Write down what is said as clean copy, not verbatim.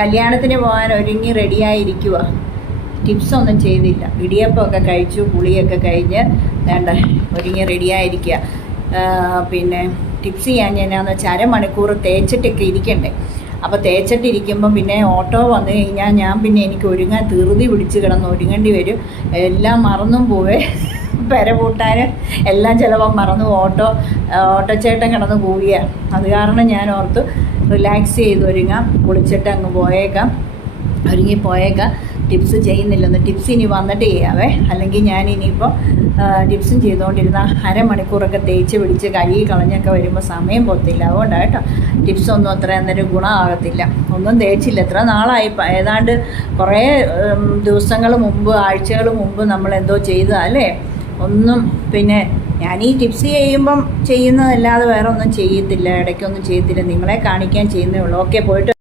കല്യാണത്തിന് പോകാൻ ഒരുങ്ങി റെഡിയായിരിക്കുക. ടിപ്സൊന്നും ചെയ്തില്ല. ഇടിയപ്പമൊക്കെ കഴിച്ചു, കുളിയൊക്കെ കഴിഞ്ഞ് വേണ്ട ഒരുങ്ങി റെഡിയായിരിക്കുക. പിന്നെ ടിപ്സ് ചെയ്യാൻ എന്നാന്ന് വെച്ചാൽ അരമണിക്കൂർ തേച്ചിട്ടൊക്കെ ഇരിക്കണ്ടേ. അപ്പോൾ തേച്ചിട്ടിരിക്കുമ്പം പിന്നെ ഓട്ടോ വന്നു കഴിഞ്ഞാൽ ഞാൻ പിന്നെ എനിക്ക് ഒരുങ്ങാൻ ധൃതി പിടിച്ച് കിടന്ന് ഒരുങ്ങേണ്ടി വരും. എല്ലാം മറന്നും പോവേ, പെര കൂട്ടാൻ എല്ലാം ചിലപ്പോൾ മറന്നു. ഓട്ടോച്ചേട്ടൻ കിടന്ന് പോവുകയാണ്. അത് കാരണം ഞാൻ ഓർത്ത് റിലാക്സ് ചെയ്ത് ഒരുങ്ങാം, കുളിച്ചിട്ട് അങ്ങ് പോയേക്കാം, ഒരുങ്ങിപ്പോയേക്കാം. ടിപ്സ് ചെയ്യുന്നില്ലെന്ന്. ടിപ്സ് ഇനി വന്നിട്ട് ചെയ്യാവേ. അല്ലെങ്കിൽ ഞാൻ ഇനിയിപ്പോൾ ടിപ്സും ചെയ്തുകൊണ്ടിരുന്ന അരമണിക്കൂറൊക്കെ തേച്ച് പിടിച്ച് കഴുകി കളഞ്ഞൊക്കെ വരുമ്പോൾ സമയം പോകത്തില്ല. അതുകൊണ്ടാണ് കേട്ടോ. ടിപ്സൊന്നും അത്ര അന്നേരം ഗുണമാകത്തില്ല. ഒന്നും തേച്ചില്ല. എത്ര നാളായി, ഏതാണ്ട് കുറേ ദിവസങ്ങൾ മുമ്പ്, ആഴ്ചകൾ മുമ്പ് നമ്മളെന്തോ ചെയ്തതാണ് അല്ലേ. ഒന്നും പിന്നെ ഞാൻ ഈ ടിപ്സ് ചെയ്യുമ്പം ചെയ്യുന്നതല്ലാതെ വേറെ ഒന്നും ചെയ്യത്തില്ല, ഇടയ്ക്കൊന്നും ചെയ്യത്തില്ല. നിങ്ങളെ കാണിക്കാൻ ചെയ്യുന്നേ ഉള്ളൂ. ഓക്കെ, പോയിട്ട്